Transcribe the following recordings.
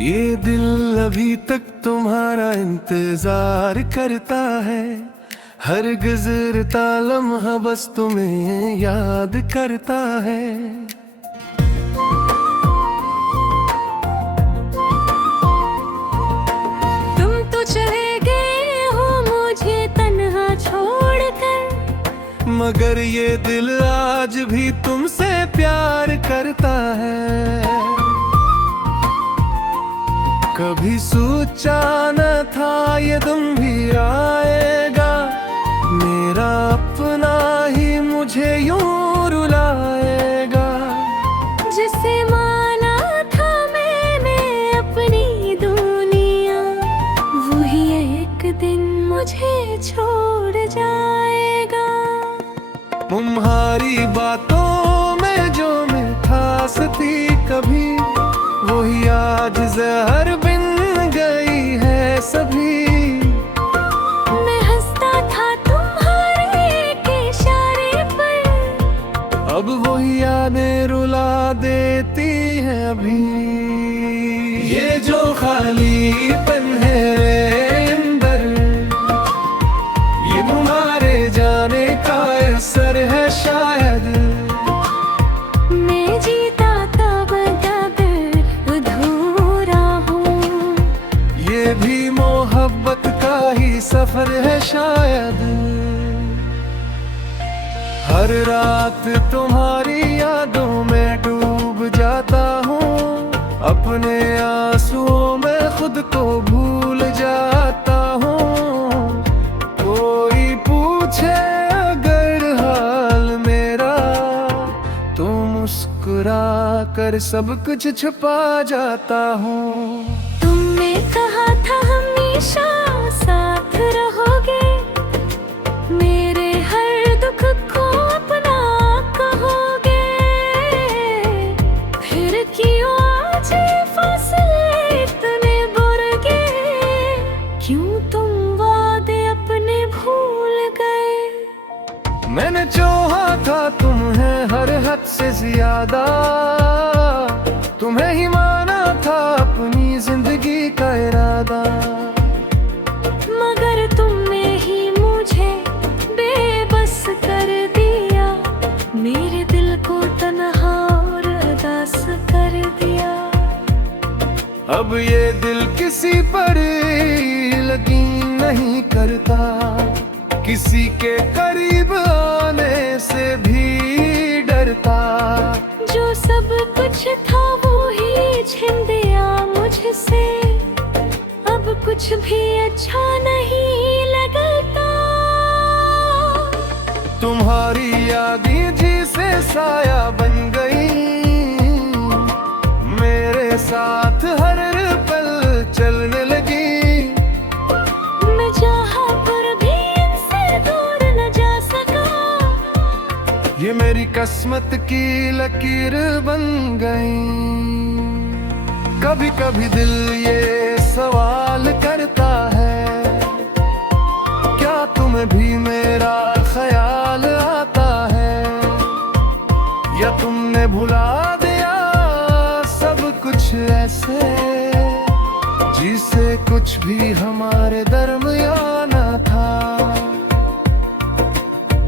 ये दिल अभी तक तुम्हारा इंतजार करता है, हर गुजरता लम्हा बस तुम्हें याद करता है। तुम तो चले गए हो मुझे तन्हा छोड़कर, मगर ये दिल आज भी तुमसे प्यार करता है। कभी सोचा न था ये दिन भी आएगा, मेरा अपना ही मुझे यूं रुलाएगा। जिसे माना था मैंने अपनी दुनिया, वही एक दिन मुझे छोड़ जाएगा। तुम्हारी बातों में जो मिठास थी कभी, वही आज जहर बिन गई है सभी। मैं हंसता था तुम्हारे एक इशारे पर, अब वही यादें रुला देती है अभी। ये जो खालीपन है अंदर, ये तुम्हारे जाने का असर है शायद। मैं जीता तब तक अधूरा हूँ, ये भी मोहब्बत का ही सफर है शायद। हर रात तुम्हारी यादों में डूब जाता हूँ, अपने आंसुओं में खुद को भूल जाता हूँ। कोई पूछे अगर हाल मेरा, तो मुस्कुरा कर सब कुछ छुपा जाता हूँ। तुमने कहा था हमेशा साथ रहोगे, मेरे हर दुख को अपना कहोगे। फिर क्यों आज फासले इतने बढ़ गए, क्यों तुम वादे अपने भूल गए। मैंने चाहा था तुम्हें हर हद से ज्यादा, तुम्हें ही माना था अपनी जिंदगी का इरादा। मगर तुमने ही मुझे बेबस कर दिया, मेरे दिल को तन्हा और उदास कर दिया। अब ये दिल किसी पर यकीन नहीं करता, किसी के करीब आने से भी डरता। जो सब कुछ था वो ही छिन दिया मुझसे, अब कुछ भी अच्छा नहीं लगता। तुम्हारी यादें जिसे साया बन गई, मेरे साथ हर पल चलने लगी। मैं चाहा पर भी इनसे दूर न जा सका, ये मेरी किस्मत की लकीर बन गई। कभी कभी दिल ये सवाल करता है, क्या तुम्हें भी मेरा ख्याल आता है, या तुमने भुला दिया सब कुछ ऐसे, जिसे कुछ भी हमारे दरमियान न था।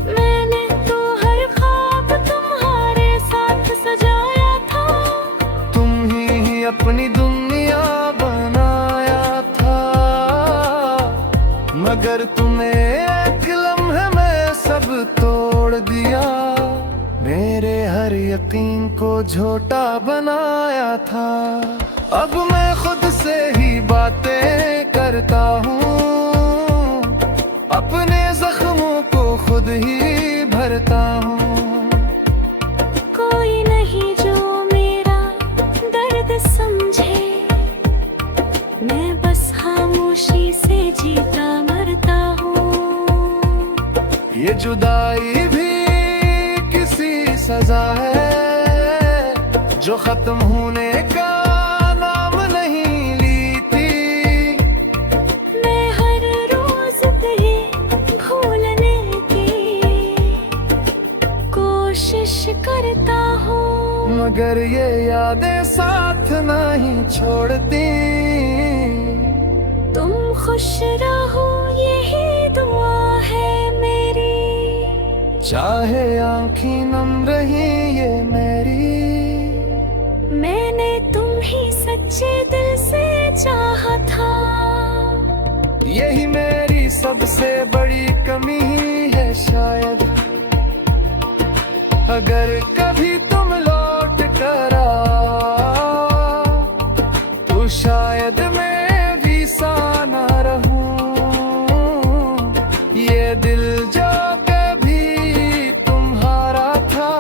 मैंने तो हर ख्वाब तुम्हारे साथ सजाया था, तुम ही अपनी दुनिया बनाया था। मगर तुमने एक लम्हे में सब तोड़ दिया, मेरे हर यकीन को झूठा बनाया था। अब मैं खुद से ही बातें करता हूँ, अपने जख्मों को खुद ही भरता हूँ। कोई नहीं जो मेरा दर्द समझे, मैं बस खामोशी से जीता मरता हूँ। ये जुदाई भी किसी सजा है, जो खत्म होने का नाम नहीं लीती। मैं हर रोज तेरे भूलने की कोशिश करता हूँ, मगर ये यादें साथ नहीं छोड़ती। तुम खुश रहो यही दुआ है मेरी, चाहे आँखें नम रही ये मेरी। मैंने तुम ही सच्चे दिल से चाहा था। यही मेरी सबसे बड़ी कमी है शायद। अगर कभी तुम लौट कर आओ तो शायद मैं भी सा ना रहूं। ये दिल जो कभी तुम्हारा था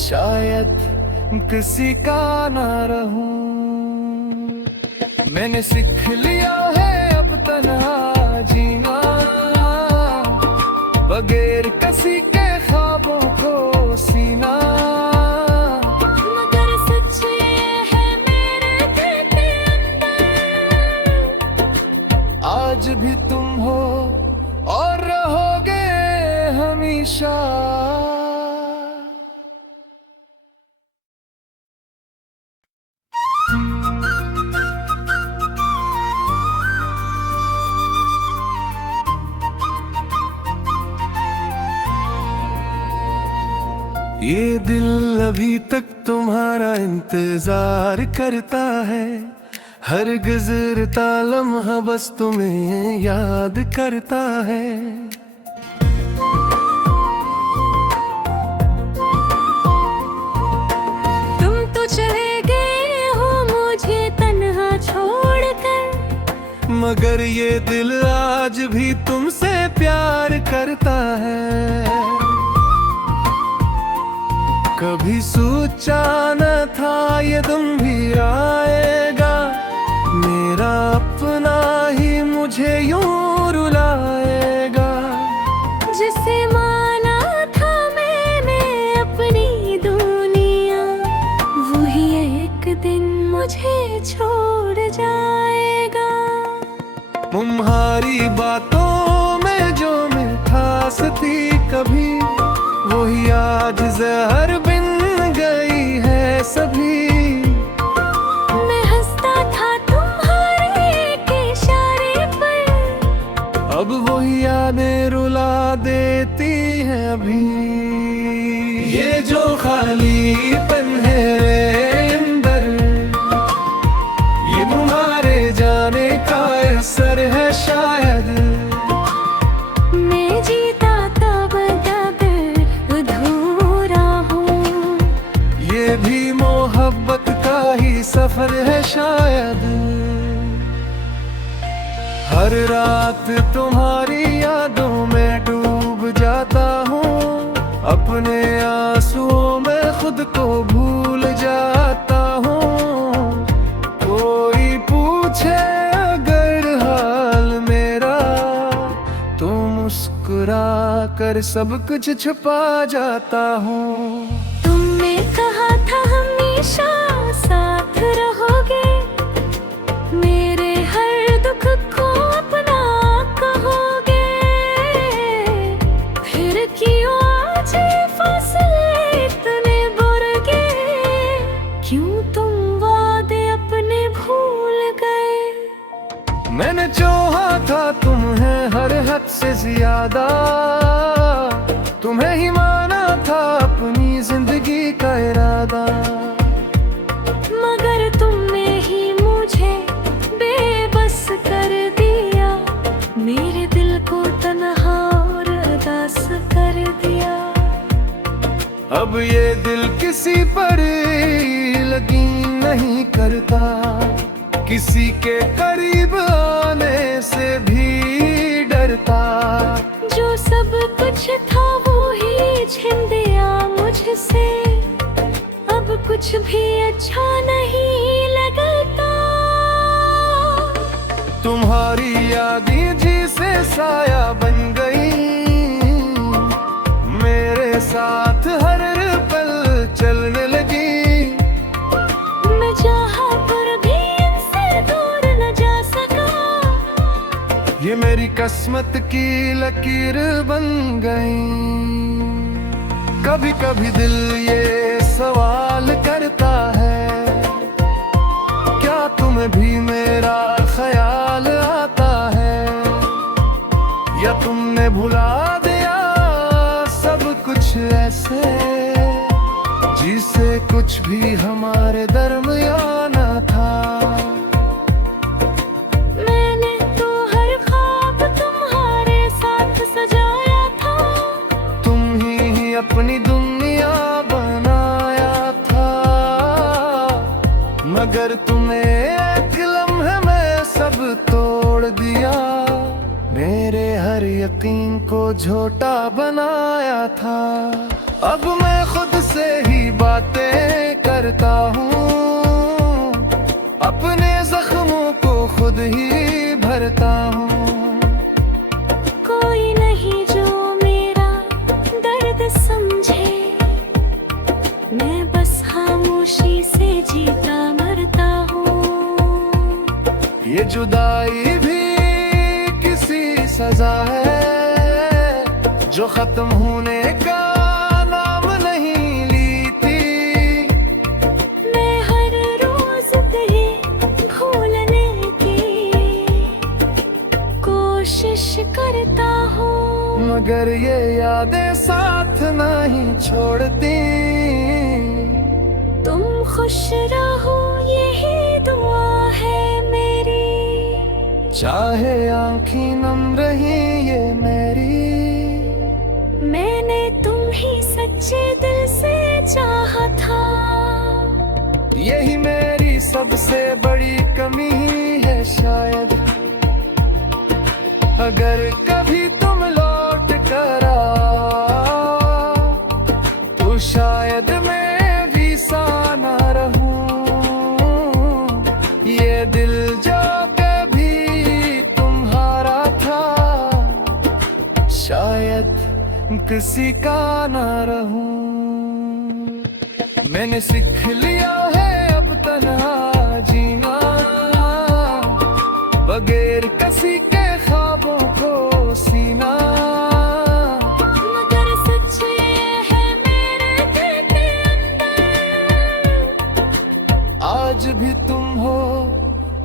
शायद किसी का ना रहूं। मैंने सीख लिया है अब तन्हा जीना, बगैर किसी के ख्वाबों को सीना। मगर सच ये है मेरे दिल के अंदर, आज भी तुम हो और रहोगे हमेशा। ये दिल अभी तक तुम्हारा इंतजार करता है, हर गुजरता लम्हा बस तुम्हें याद करता है। तुम तो चले गए हो मुझे तन्हा छोड़कर, मगर ये दिल आज भी तुमसे प्यार करता है। कभी सोचा न था ये तुम भी आएगा, मेरा अपना ही मुझे यूं रुलाएगा। जिसे माना था मैंने अपनी दुनिया, वही एक दिन मुझे छोड़ जाएगा। तुम्हारी बातों में जो मिठास थी कभी, वही आज जहर बिन गई है सभी। मैं हंसता था तुम्हारे एक इशारे पर, अब वही यादें रुला देती हैं अभी। ये जो खालीपन है अंदर, ये तुम्हारे जाने का असर है शायद। मैं जीता तब दर्द अधूरा हूँ, ये भी मोहब्बत का ही सफर है शायद। हर रात तुम्हारी यादों में डूब जाता हूँ, अपने आंसुओं में खुद को भूल जाता हूँ। कोई पूछे अगर हाल मेरा, तो मुस्कुरा कर सब कुछ छुपा जाता हूँ। तुमने कहा था हमेशा साथ रहोगे, मेरे हर दुख को अपना कहोगे। फिर क्यों आज ये फासले इतने बढ़ गए, क्यों तुम वादे अपने भूल गए। मैंने चाहा था तुम्हें हर हद से ज्यादा, तुम्हें ही माना था अपनी जिंदगी का इरादा। मगर तुमने ही मुझे बेबस कर दिया, मेरे दिल को तन्हा और उदास कर दिया। अब ये दिल किसी पर यकीन नहीं करता, किसी के करीब आने से भी डरता। जो सब कुछ था वो ही छिन दिया मुझसे, अब कुछ भी अच्छा नहीं लगता। तुम्हारी यादें जिसे साया बन गई, मेरे साथ हर पल चलने लगी। मैं चाहा पर भी इनसे दूर न जा सका, ये मेरी किस्मत की लकीर बन गई। कभी कभी दिल ये सवाल करता है, क्या तुम्हें भी मेरा ख्याल आता है, या तुमने भुला दिया सब कुछ ऐसे जिसे कुछ भी हमारे दरमियान न था। मैंने तो हर ख्वाब तुम्हारे साथ सजाया था, तुम ही अपनी दुनिया बनाया था, मगर तुम्हें एक लम्हे में सब तोड़ दिया, मेरे हर यकीन को झूठा बनाया था। अब मैं खुद से ही बातें करता हूँ, अपने जख्मों को खुद ही भरता हूँ। कोई नहीं जो मेरा दर्द समझे, मैं बस खामोशी से जीता मरता हूँ। ये जुदाई भी किसी सजा है जो खत्म होने का नाम नहीं लीती। मैं हर रोज तेरे भूलने की कोशिश करता हूँ, मगर ये यादें साथ नहीं छोड़ती। तुम खुश रहो यही दुआ है मेरी, चाहे आँखें नम रही ये मेरी। मैंने तुम ही सच्चे दिल से चाहा था, यही मेरी सबसे बड़ी कमी है शायद। अगर कभी तुम लौट कर आओ तो शायद मैं भी सा ना रहूं। ये दिल जो कभी तुम्हारा था शायद किसी का ना रहूं। मैंने सीख लिया है अब तन्हा जीना, बगैर किसी के ख्वाबों को सीना। मगर सच ये है मेरे दिल के अंदर, आज भी तुम हो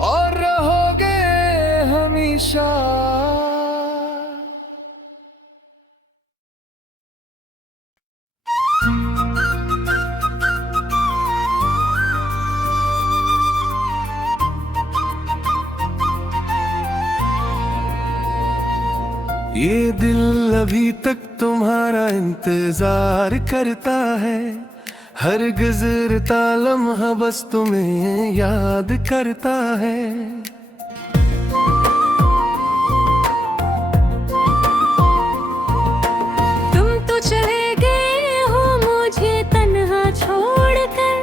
और रहोगे हमेशा। ये दिल अभी तक तुम्हारा इंतजार करता है, हर गुजरता लम्हा बस तुम्हें याद करता है। तुम तो चले गए हो मुझे तन्हा छोड़कर,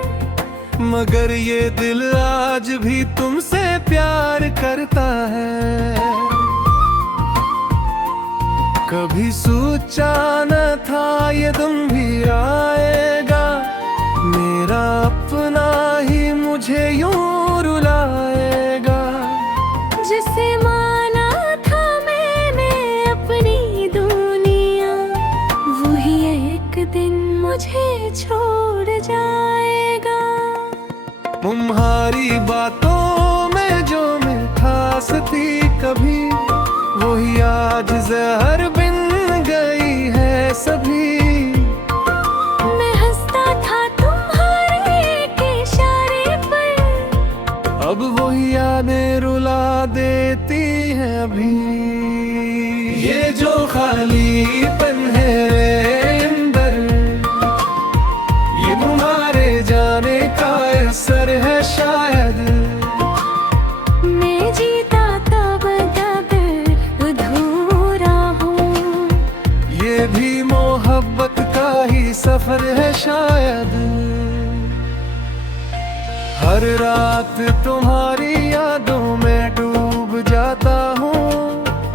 मगर ये दिल आज भी तुमसे प्यार करता है। कभी सोचा न था ये दिन भी आएगा, मेरा अपना ही मुझे यूं रुलाएगा। जिसे माना था मैंने अपनी दुनिया, वही एक दिन मुझे छोड़ जाएगा। तुम्हारी बातों में जो मिठास थी कभी, वही आज जहर बिन गई है सभी। मैं हंसता था तुम्हारे एक इशारे पर, अब वही यादें रुला देती हैं अभी। ये जो खालीपन है अंदर, ये तुम्हारे जाने का असर है शायद। मैं जीता तब तक अधूरा हूँ, ये भी मोहब्बत का ही सफर है शायद। हर रात तुम्हारी यादों में डूब जाता हूँ,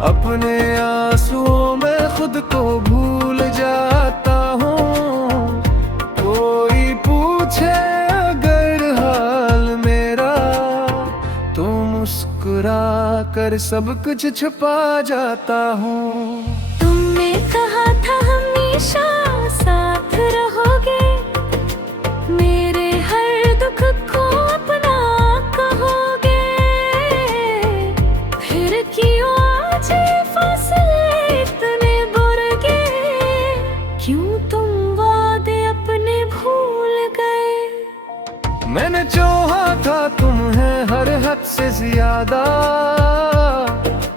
अपने आंसुओं में खुद को भूल जाता हूँ। कोई पूछे अगर हाल मेरा, तो मुस्कुरा कर सब कुछ छुपा जाता हूँ। तुमने कहा था हमेशा साथ रहोगे, हैं हर हद से ज्यादा।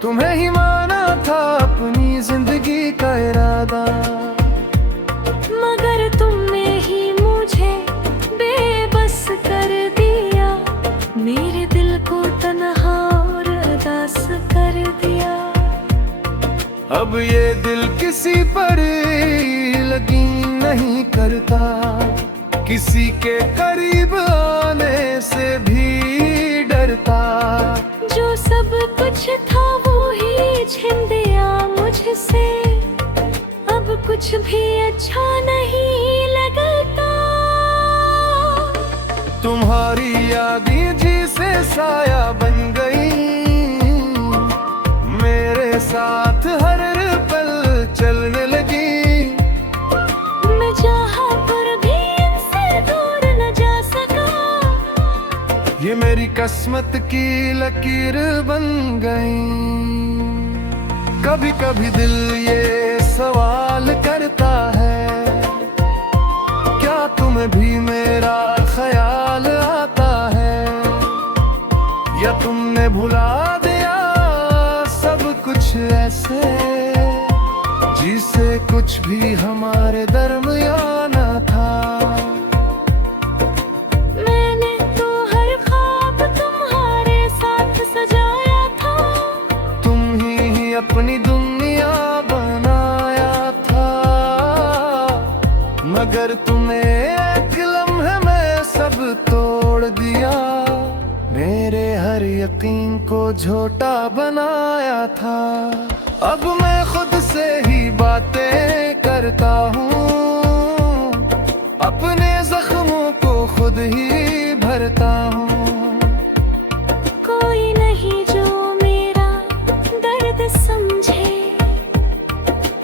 तुम्हें ही माना था अपनी जिंदगी का इरादा, मगर तुमने ही मुझे बेबस कर दिया, मेरे दिल को तन्हा और उदास कर दिया। अब ये दिल किसी पर यकीन नहीं करता, किसी के करीब आने से भी डरता। जो सब कुछ था वो ही छिन दिया मुझसे, अब कुछ भी अच्छा नहीं लगता। तुम्हारी यादें जिसे साया बन गई, मेरे साथ हर पल चलने लगी। मैं चाहा पर भी इनसे दूर न जा सका, ये मेरी किस्मत की लकीर बन गई। कभी कभी दिल ये सवाल करता है, क्या तुम्हें भी मेरा ख्याल आता है, या तुमने भुला दिया सब कुछ ऐसे जिसे कुछ भी हमारे दरमियान न था। मैंने तो हर ख्वाब तुम्हारे साथ सजाया था, तुम ही अपनी दुनिया बनाया था, मगर तुम्हें एक लम्हे में सब तोड़ दिया। मेरे हर यकीन को झूठा बनाया था। अब मैं खुद से ही बातें करता हूँ, अपने जख्मों को खुद ही भरता हूँ। कोई नहीं जो मेरा दर्द समझे,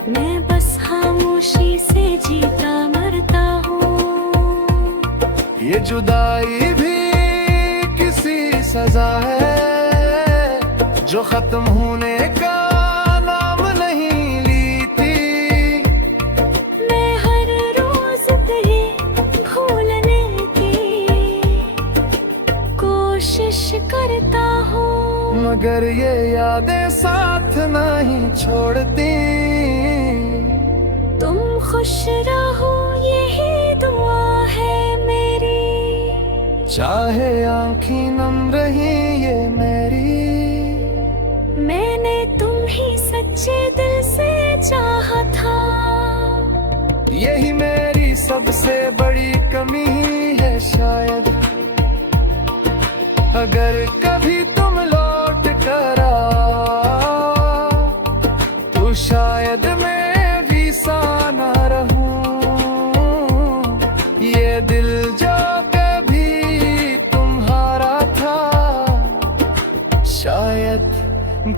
मैं बस खामोशी से जीता मरता हूँ। ये जुदाई भी किसी सजा है, जो खत्म होने का नाम नहीं लीती। मैं हर रोज तेरे भूलने की कोशिश करता हूँ, मगर ये यादें साथ नहीं छोड़ती। तुम खुश रहो यही दुआ है मेरी, चाहे आँखें नम रही ये मेरी। मैंने तुम ही सच्चे दिल से चाहा था, यही मेरी सबसे बड़ी कमी है शायद। अगर कभी तुम लौट कर आओ, तो शायद मैं भी सा ना रहूं। ये दिल जो कभी तुम्हारा था, शायद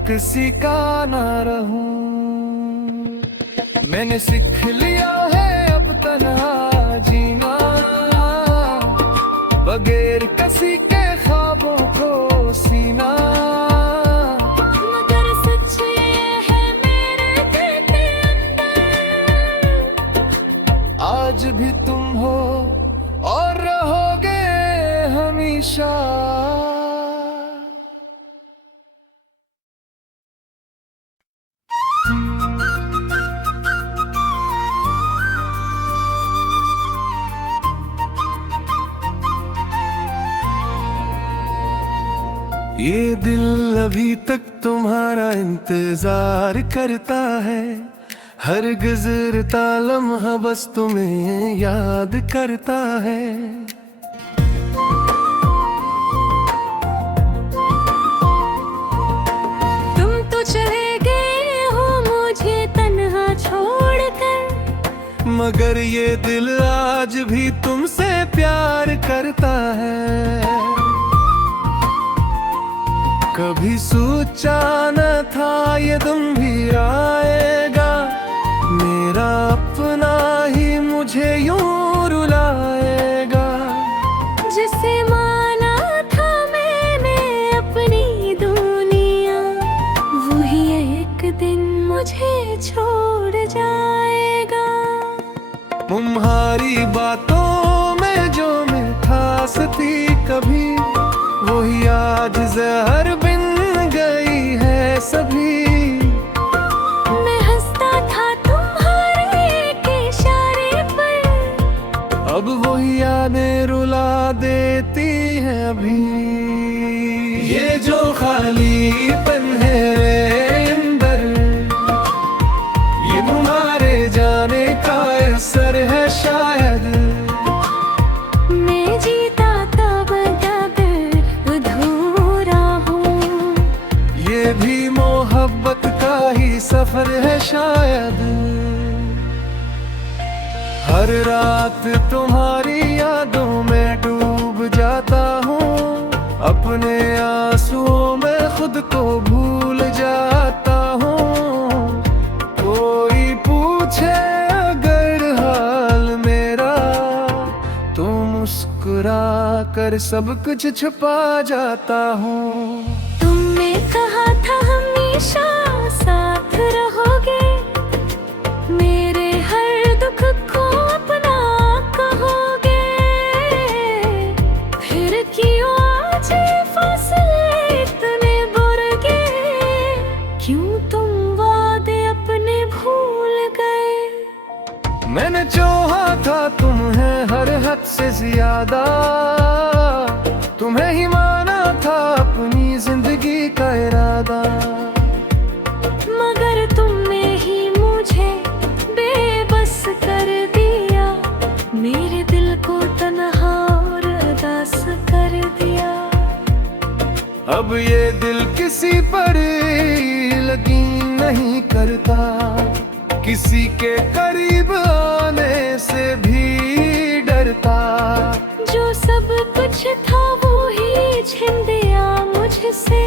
किसी का ना रहूं। मैंने सीख लिया है अब तन्हा जीना, बगैर किसी के ख्वाबों को सीना। मगर सच ये है मेरे दिल के अंदर, आज भी तुम हो और रहोगे हमेशा। ये दिल अभी तक तुम्हारा इंतजार करता है, हर गुजरता लम्हा बस तुम्हें याद करता है। तुम तो चले गए हो मुझे तन्हा छोड़कर, मगर ये दिल आज भी तुमसे प्यार करता है। कभी सोचा न था ये तुम भी आएगा, मेरा अपना ही मुझे यूं रुलाएगा। जिसे माना था मैंने अपनी दुनिया, वही एक दिन मुझे छोड़ जाएगा। तुम्हारी बातों में जो मिठास थी कभी, वही वही आज जहर बिन गई है सभी। मैं हंसता था तुम्हारे एक इशारे पर, अब वही यादें रुला देती हैं अभी। ये जो खालीपन है अंदर, ये तुम्हारे जाने का असर है शायद। मैं जीता तब तक अधूरा हूँ, ये भी मोहब्बत का ही सफर है शायद। हर रात तुम्हारी यादों में डूब जाता हूँ, अपने आंसुओं में खुद को भूल जाता हूँ। कोई पूछे अगर हाल मेरा, तो मुस्कुरा कर सब कुछ छुपा जाता हूँ। तुमने कहा था हमेशा साथ रहोगे, मेरे हर दुख को अपना कहोगे। फिर क्यों आज फासले इतने बढ़ गए, क्यों तुम वादे अपने भूल गए। मैंने चाहा था तुम्हें हर हद से ज्यादा, तुम्हें ही माना था अपनी जिंदगी का इरादा। मगर तुमने ही मुझे बेबस कर दिया, मेरे दिल को तन्हा और उदास कर दिया। अब ये दिल किसी पर यकीन नहीं करता, किसी के करीब आने से भी डरता। जो सब कुछ था वो ही छिन दिया मुझसे,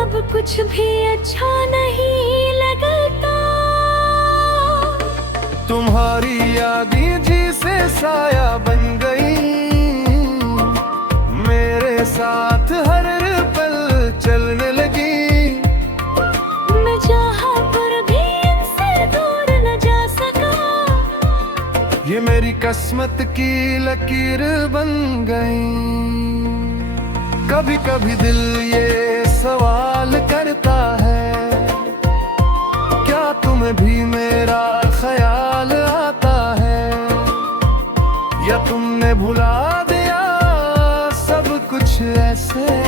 अब कुछ भी अच्छा नहीं लगता। तुम्हारी यादें जिसे साया बन गई, मेरे साथ हर पल चलने लगी। मैं चाहा पर भी इनसे दूर न जा सका, ये मेरी किस्मत की लकीर बन गई। कभी कभी दिल ये सवाल करता है, क्या तुम्हें भी मेरा ख्याल आता है, या तुमने भुला दिया सब कुछ ऐसे,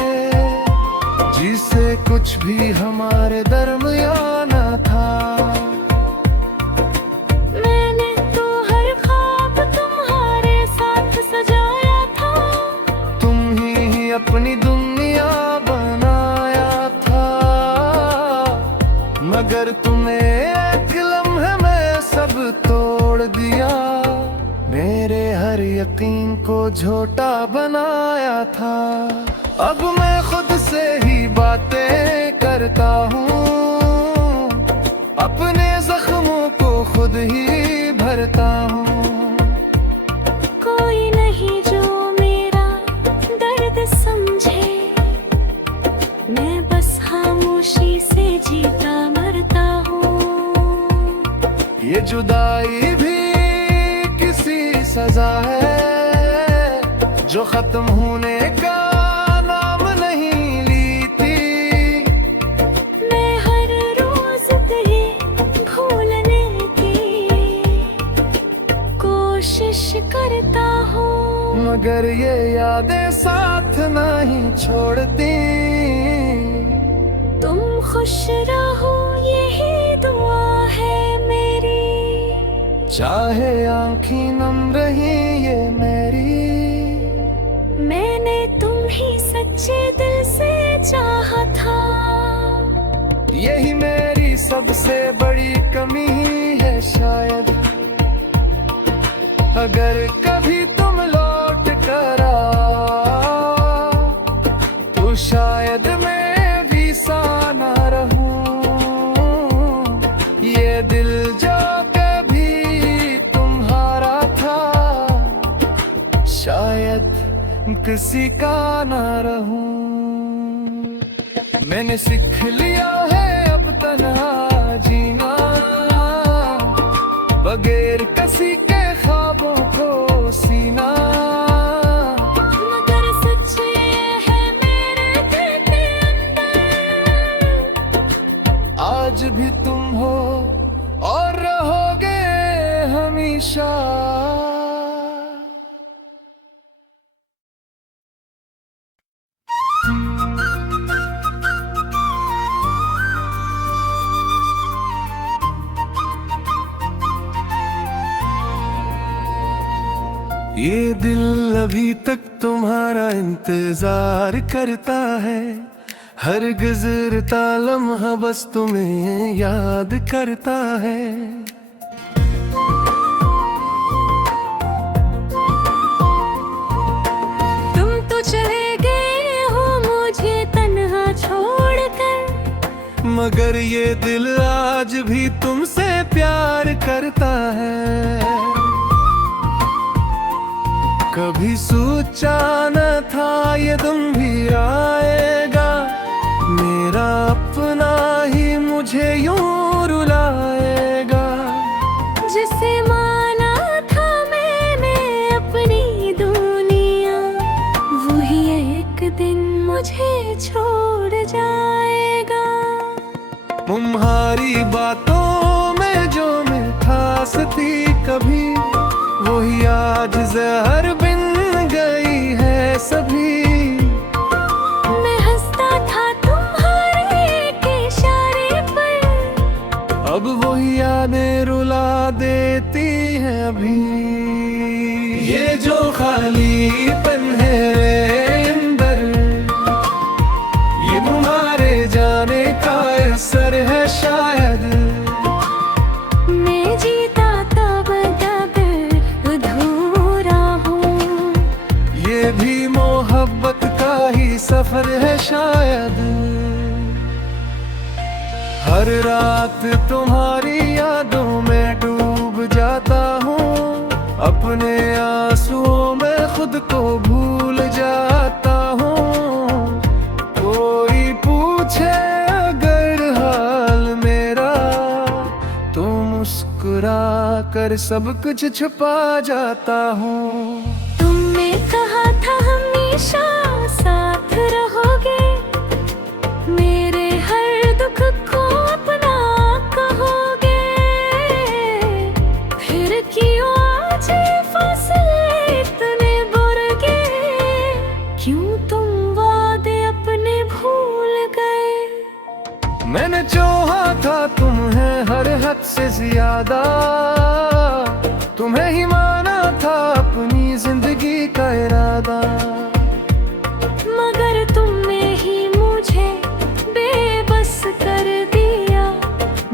जिसे कुछ भी हमारे दरमियान न था। मैंने तो हर ख्वाब तुम्हारे साथ सजाया था, तुम ही अपनी दुनिया बनाया था। मगर तुम्हें एक लम्हे में सब तोड़ दिया, मेरे हर यकीन को झूठा बनाया था। अब मैं खुद से ही बातें करता हूँ, अपने जख्मों को खुद ही भरता हूँ। कोई नहीं जो मेरा दर्द समझे, मैं बस खामोशी से जीता मरता हूँ। ये जुदाई भी किसी सजा है, जो खत्म होने का नाम नहीं लेती। मैं हर रोज तेरे भूलने की कोशिश करता हूँ, मगर ये यादें साथ नहीं छोड़ती। तुम खुश रहो यही दुआ है मेरी, चाहे आँखें नम रही ये मेरी। मैंने तुम ही सच्चे दिल से चाहा था, यही मेरी सबसे बड़ी कमी है शायद। अगर कभी तुम लौट कर आओ, तो शायद मैं भी सा ना रहूं। ये दिल जो कभी तुम्हारा था, शायद किसी का ना रहूं। मैंने सीख लिया है अब तन्हा जीना, बगैर किसी के ख्वाबों को सीना। मगर सच ये है आज भी तुम हो और रहोगे हमेशा। ये दिल अभी तक तुम्हारा इंतजार करता है, हर गुज़रता लम्हा बस तुम्हें याद करता है। तुम तो चले गए हो मुझे तन्हा छोड़कर, मगर ये दिल आज भी तुमसे प्यार करता है। कभी सोचा न था ये तुम भी आएगा, मेरा अपना ही मुझे यूं रुलाएगा। जिसे माना था मैंने अपनी दुनिया, वही एक दिन मुझे छोड़ जाएगा। तुम्हारी बातों में जो मिठास थी कभी, वही आज जहर बिन गई है सभी। मैं हंसता था तुम्हारे एक इशारे पर, अब वही यादें रुला देती हैं अभी। ये जो खालीपन है अंदर, ये तुम्हारे जाने का असर है शायद। मैं जीता तब तक अधूरा हूँ, ये भी मोहब्बत का ही सफर है शायद। हर रात तुम्हारी यादों में डूब जाता हूँ, अपने आंसुओं में खुद को भूल जाता हूँ। कोई पूछे अगर हाल मेरा, तो मुस्कुरा कर सब कुछ छुपा जाता हूँ। तुमने कहा था हमेशा साथ रहोगे, मेरे हर दुख को अपना कहोगे। फिर क्यों आज ये फासले इतने बढ़ गए, क्यों तुम वादे अपने भूल गए। मैंने चाहा था तुम्हें हर हद से ज्यादा, तुम्हें ही माना था अपनी जिंदगी का इरादा। मगर तुमने ही मुझे बेबस कर दिया,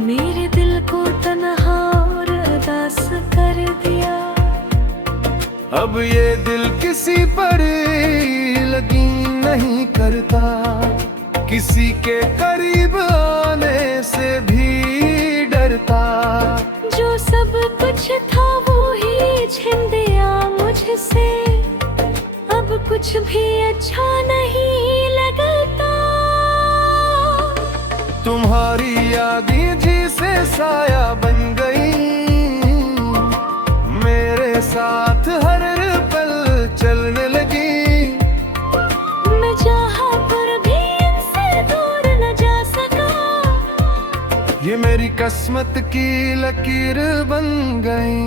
मेरे दिल को तन्हा और उदास कर दिया। अब ये दिल किसी पर यकीन नहीं करता, किसी के करीब आने से भी डरता। जो सब कुछ था वो ही छिन दिया मुझसे, अब कुछ भी अच्छा नहीं लगता। तुम्हारी यादें जिसे साया बन गई, मेरे साथ हर पल चलने लगी। मैं चाहा पर भी इनसे दूर न जा सका, ये मेरी किस्मत की लकीर बन गई।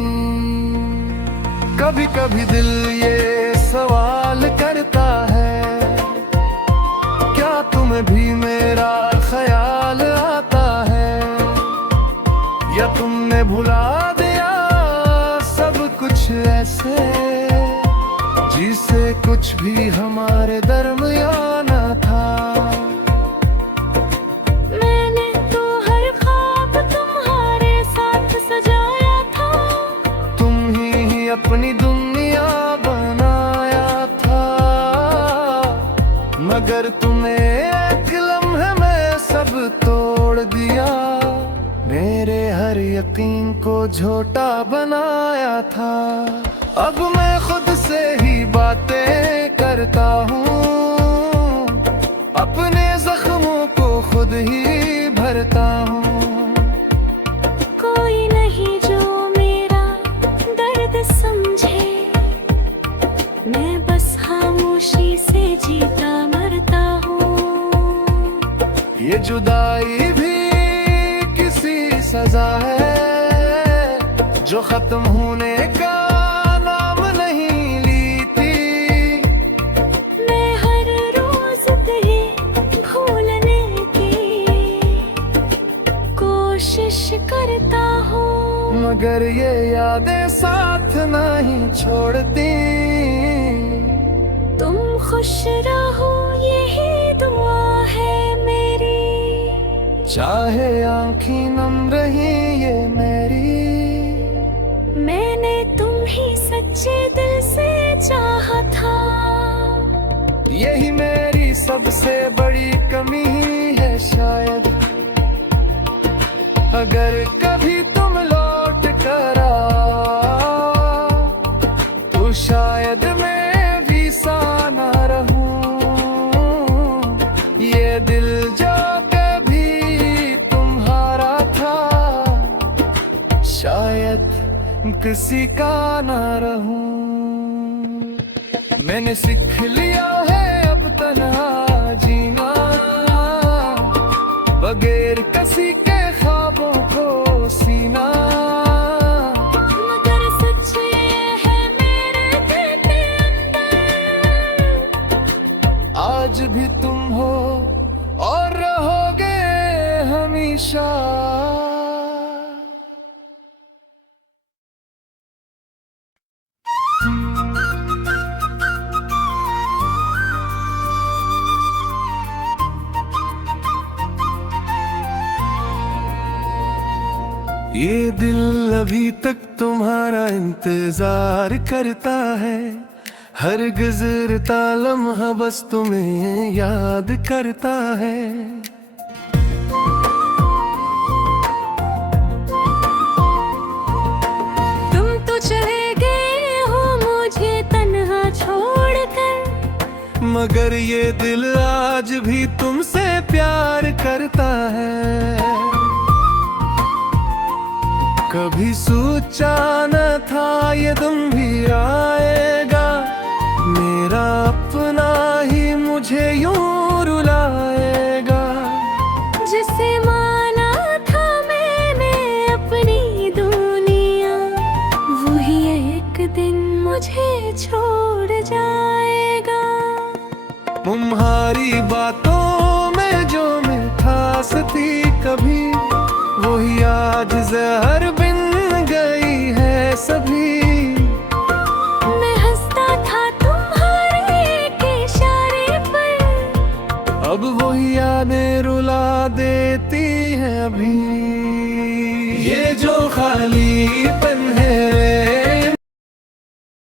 कभी कभी दिल ये सवाल करता है, क्या तुम्हें भी मेरा ख्याल आता है, या तुमने भुला दिया सब कुछ ऐसे, जिसे कुछ भी हमारे दरमियान न था। मैंने तो हर ख्वाब तुम्हारे साथ सजाया था, तुम ही अपनी दुनिया बनाया था। मगर तुम्हें एक लम्हे में सब तोड़ दिया, मेरे हर यकीन को झूठा बनाया था। अब मैं खुद से ही बातें करता हूँ, अपने जख्मों को खुद ही भरता हूँ। कोई नहीं जो मेरा दर्द समझे, मैं बस खामोशी से जीता मरता हूँ। ये जुदाई भी सजा है जो खत्म होने का नाम नहीं ली थी। मैं हर रोज तेरे भूलने की कोशिश करता हूँ, मगर ये यादें साथ नहीं छोड़ती। तुम खुश रहो यही दुआ है मेरी, चाहे आँखें नम रही ये मेरी। मैंने तुम ही सच्चे दिल से चाहा था, यही मेरी सबसे बड़ी कमी है शायद। अगर कभी तुम लौट कर आओ तो शायद मैं भी सा ना रहूं। ये दिल जो कभी तुम्हारा था शायद किसी का ना रहूं। मैंने सीख लिया है अब तन्हा जीना, बगैर किसी के ख्वाबों को सीना। मगर सच ये है मेरे दिल के अंदर, आज भी तुम हो और रहोगे हमेशा। ये दिल अभी तक तुम्हारा इंतजार करता है, हर गुजरता लम्हा बस तुम्हें याद करता है। तुम तो चले गए हो मुझे तन्हा छोड़कर, मगर ये दिल आज भी तुमसे प्यार करता है। कभी सोचा न था ये तुम भी आएगा, मेरा अपना ही मुझे यूं रुलाएगा। जिसे माना था मैंने अपनी दुनिया, वही एक दिन मुझे छोड़ जाएगा। तुम्हारी बातों में जो मिठास थी कभी, वही आज जहर बिन गई है सभी। मैं हंसता था तुम्हारे एक इशारे पर, अब वही यादें रुला देती हैं अभी। ये जो खालीपन है